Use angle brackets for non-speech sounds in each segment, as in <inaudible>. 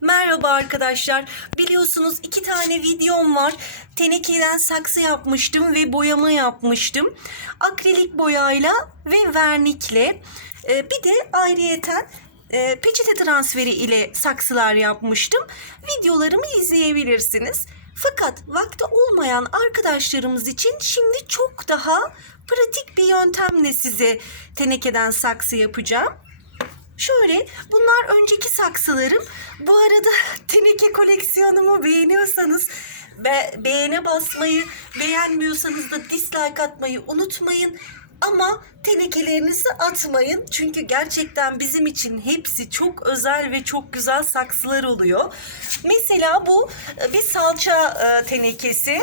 Merhaba arkadaşlar. Biliyorsunuz iki tane videom var. Tenekeden saksı yapmıştım ve boyama yapmıştım. Akrilik boyayla ve vernikle. Ee, bir de ayrıyeten e, peçete transferi ile saksılar yapmıştım. Videolarımı izleyebilirsiniz. Fakat vakti olmayan arkadaşlarımız için şimdi çok daha pratik bir yöntemle size tenekeden saksı yapacağım. Şöyle bunlar önceki saksılarım. Bu arada <laughs> teneke koleksiyonumu beğeniyorsanız be, beğene basmayı, beğenmiyorsanız da dislike atmayı unutmayın. Ama tenekelerinizi atmayın. Çünkü gerçekten bizim için hepsi çok özel ve çok güzel saksılar oluyor. Mesela bu e, bir salça e, tenekesi.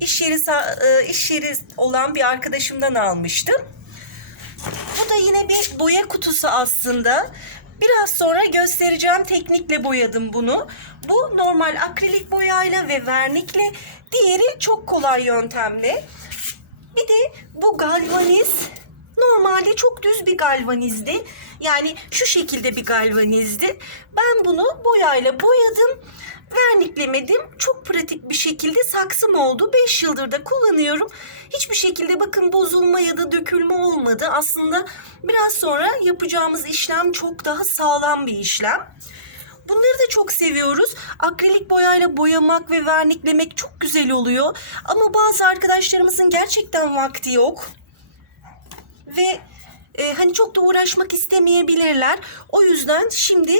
İş yeri, e, iş yeri olan bir arkadaşımdan almıştım. Da yine bir boya kutusu aslında. Biraz sonra göstereceğim teknikle boyadım bunu. Bu normal akrilik boyayla ve vernikle. Diğeri çok kolay yöntemle. Bir de bu galvaniz normalde çok düz bir galvanizdi. Yani şu şekilde bir galvanizdi. Ben bunu boyayla boyadım. Verniklemedim. Çok pratik bir şekilde saksım oldu. 5 yıldır da kullanıyorum. Hiçbir şekilde bakın bozulma ya da dökülme olmadı. Aslında biraz sonra yapacağımız işlem çok daha sağlam bir işlem. Bunları da çok seviyoruz. Akrilik boyayla boyamak ve verniklemek çok güzel oluyor. Ama bazı arkadaşlarımızın gerçekten vakti yok. Ve e, hani çok da uğraşmak istemeyebilirler. O yüzden şimdi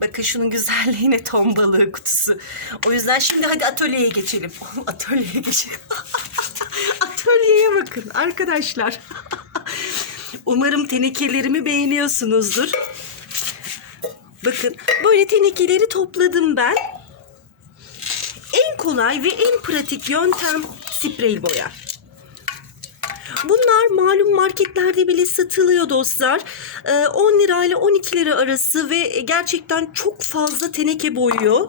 Bakın şunun güzelliğine ton balığı kutusu. O yüzden şimdi hadi atölyeye geçelim. atölyeye geçelim. <laughs> Atölyeye bakın arkadaşlar. <laughs> Umarım tenekelerimi beğeniyorsunuzdur. Bakın böyle tenekeleri topladım ben. En kolay ve en pratik yöntem sprey boya. Bunlar malum marketlerde bile satılıyor dostlar. Ee, 10 lirayla 12 lira arası ve gerçekten çok fazla teneke boyuyor.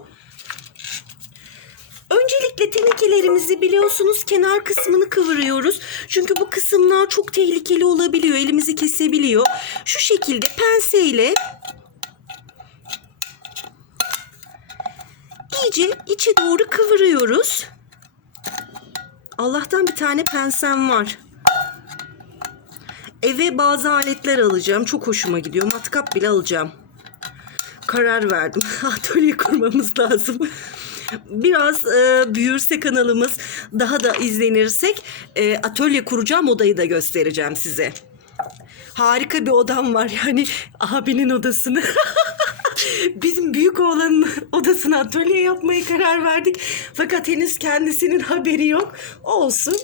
Öncelikle tenekelerimizi biliyorsunuz kenar kısmını kıvırıyoruz. Çünkü bu kısımlar çok tehlikeli olabiliyor. Elimizi kesebiliyor. Şu şekilde penseyle iyice içe doğru kıvırıyoruz. Allah'tan bir tane pensem var. Eve bazı aletler alacağım. Çok hoşuma gidiyor. Matkap bile alacağım. Karar verdim. <laughs> Atölye kurmamız lazım. Biraz e, büyürse kanalımız daha da izlenirsek e, atölye kuracağım odayı da göstereceğim size. Harika bir odam var yani abinin odasını. <laughs> Bizim büyük oğlanın odasına atölye yapmaya karar verdik. Fakat henüz kendisinin haberi yok. Olsun.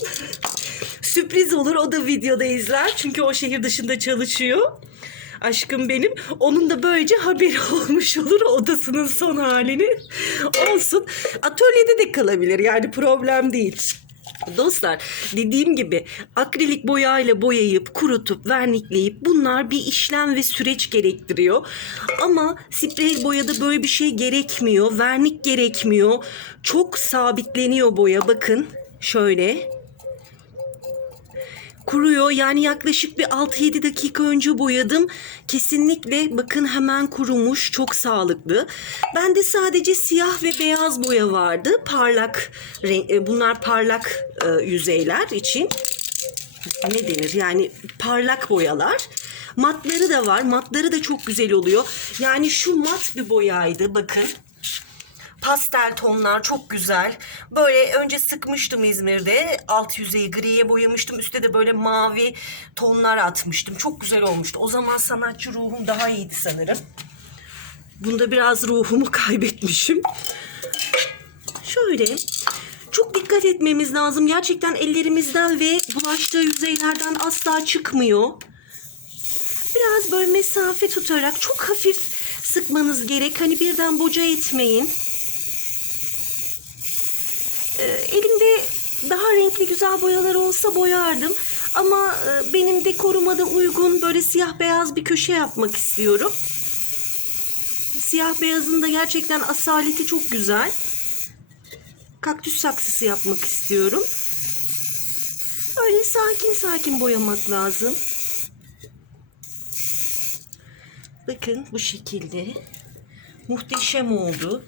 Sürpriz olur o da videoda izler. Çünkü o şehir dışında çalışıyor. Aşkım benim. Onun da böylece haberi <laughs> olmuş olur odasının son halini. Olsun. Atölyede de kalabilir yani problem değil. Dostlar dediğim gibi akrilik boyayla boyayıp kurutup vernikleyip bunlar bir işlem ve süreç gerektiriyor. Ama sprey boyada böyle bir şey gerekmiyor. Vernik gerekmiyor. Çok sabitleniyor boya bakın. Şöyle kuruyor. Yani yaklaşık bir 6-7 dakika önce boyadım. Kesinlikle bakın hemen kurumuş. Çok sağlıklı. Bende sadece siyah ve beyaz boya vardı. Parlak e, bunlar parlak e, yüzeyler için. Ne denir? Yani parlak boyalar. Matları da var. Matları da çok güzel oluyor. Yani şu mat bir boyaydı bakın. Pastel tonlar çok güzel. Böyle önce sıkmıştım İzmir'de. Alt yüzeyi griye boyamıştım. Üste de böyle mavi tonlar atmıştım. Çok güzel olmuştu. O zaman sanatçı ruhum daha iyiydi sanırım. Bunda biraz ruhumu <laughs> kaybetmişim. Şöyle çok dikkat etmemiz lazım. Gerçekten ellerimizden ve bulaştığı yüzeylerden asla çıkmıyor. Biraz böyle mesafe tutarak çok hafif sıkmanız gerek. Hani birden boca etmeyin. Ee, elimde daha renkli güzel boyalar olsa boyardım. Ama e, benim dekoruma da uygun böyle siyah beyaz bir köşe yapmak istiyorum. Siyah beyazın da gerçekten asaleti çok güzel. Kaktüs saksısı yapmak istiyorum. Öyle sakin sakin boyamak lazım. Bakın bu şekilde. Muhteşem oldu.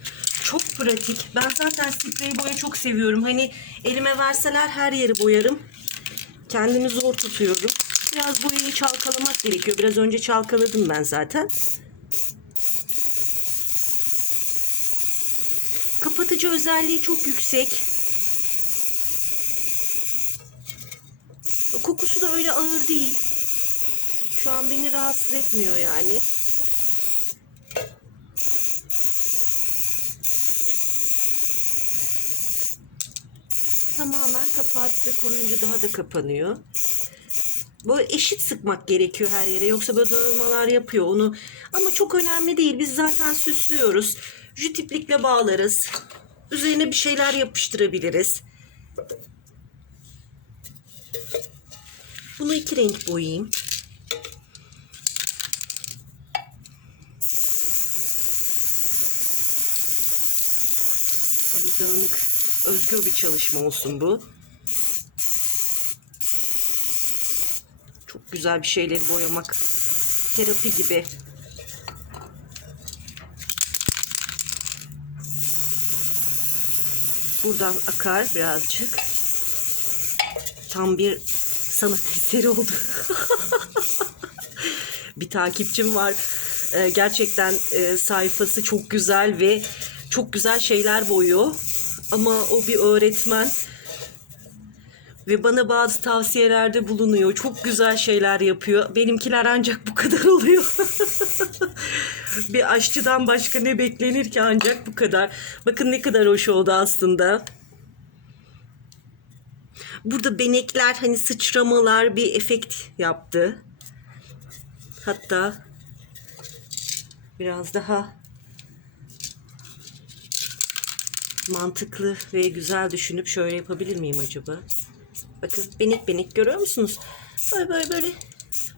Çok pratik. Ben zaten sprey boya çok seviyorum. Hani elime verseler her yeri boyarım. Kendimi zor tutuyorum. Biraz boyayı çalkalamak gerekiyor. Biraz önce çalkaladım ben zaten. Kapatıcı özelliği çok yüksek. Kokusu da öyle ağır değil. Şu an beni rahatsız etmiyor yani. Tamamen kapattı. Kuruyunca daha da kapanıyor. Bu eşit sıkmak gerekiyor her yere. Yoksa böyle dağılmalar yapıyor onu. Ama çok önemli değil. Biz zaten süslüyoruz. Jütiplikle bağlarız. Üzerine bir şeyler yapıştırabiliriz. Bunu iki renk boyayayım. Ay dağınık, özgür bir çalışma olsun bu. Çok güzel bir şeyleri boyamak. Terapi gibi. Buradan akar birazcık. Tam bir sanat <laughs> eseri oldu. bir takipçim var. Ee, gerçekten e, sayfası çok güzel ve çok güzel şeyler boyuyor. Ama o bir öğretmen ve bana bazı tavsiyelerde bulunuyor. Çok güzel şeyler yapıyor. Benimkiler ancak bu kadar oluyor. <laughs> bir aşçıdan başka ne beklenir ki ancak bu kadar. Bakın ne kadar hoş oldu aslında. Burada benekler hani sıçramalar bir efekt yaptı. Hatta biraz daha mantıklı ve güzel düşünüp şöyle yapabilir miyim acaba? Bakın benik benik görüyor musunuz? Böyle böyle böyle.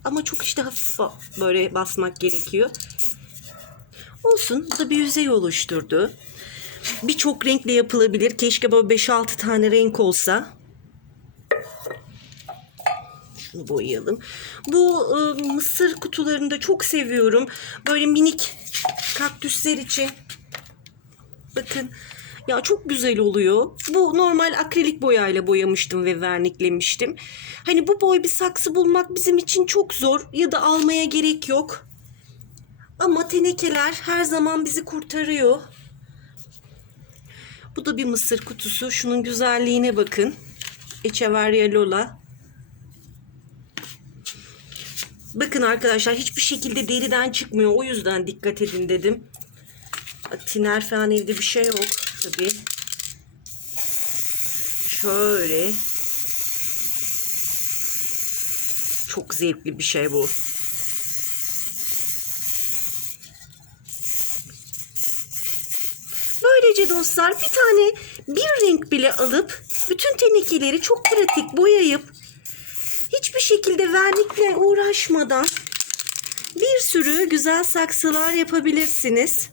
Ama çok işte hafif böyle basmak gerekiyor. Olsun. Bu da bir yüzey oluşturdu. Birçok renkle yapılabilir. Keşke böyle 5-6 tane renk olsa. Şunu boyayalım. Bu e, mısır kutularını da çok seviyorum. Böyle minik kaktüsler için. Bakın ya çok güzel oluyor. Bu normal akrilik boyayla boyamıştım ve verniklemiştim. Hani bu boy bir saksı bulmak bizim için çok zor ya da almaya gerek yok. Ama tenekeler her zaman bizi kurtarıyor. Bu da bir mısır kutusu. Şunun güzelliğine bakın. Echeverria Lola. Bakın arkadaşlar hiçbir şekilde deriden çıkmıyor. O yüzden dikkat edin dedim. Tiner falan evde bir şey yok tabii. Şöyle. Çok zevkli bir şey bu. Böylece dostlar bir tane bir renk bile alıp bütün tenekeleri çok pratik boyayıp hiçbir şekilde vernikle uğraşmadan bir sürü güzel saksılar yapabilirsiniz.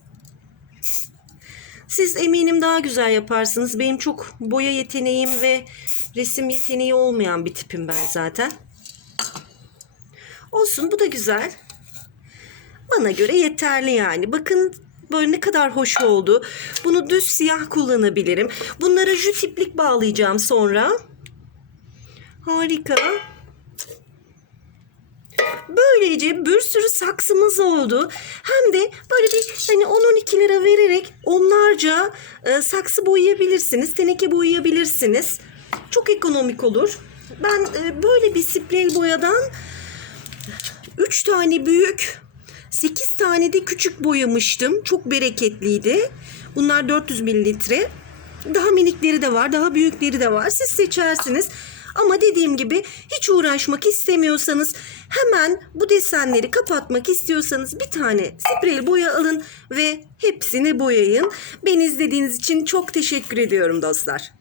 Siz eminim daha güzel yaparsınız. Benim çok boya yeteneğim ve resim yeteneği olmayan bir tipim ben zaten. Olsun bu da güzel. Bana göre yeterli yani. Bakın böyle ne kadar hoş oldu. Bunu düz siyah kullanabilirim. Bunlara jütiplik bağlayacağım sonra. Harika. Böylece bir sürü saksımız oldu. Hem de böyle bir hani 10-12 lira vererek onlarca e, saksı boyayabilirsiniz. Teneke boyayabilirsiniz. Çok ekonomik olur. Ben e, böyle bir sprey boyadan 3 tane büyük 8 tane de küçük boyamıştım. Çok bereketliydi. Bunlar 400 mililitre. Daha minikleri de var, daha büyükleri de var. Siz seçersiniz. Ama dediğim gibi hiç uğraşmak istemiyorsanız hemen bu desenleri kapatmak istiyorsanız bir tane sprey boya alın ve hepsini boyayın. Beni izlediğiniz için çok teşekkür ediyorum dostlar.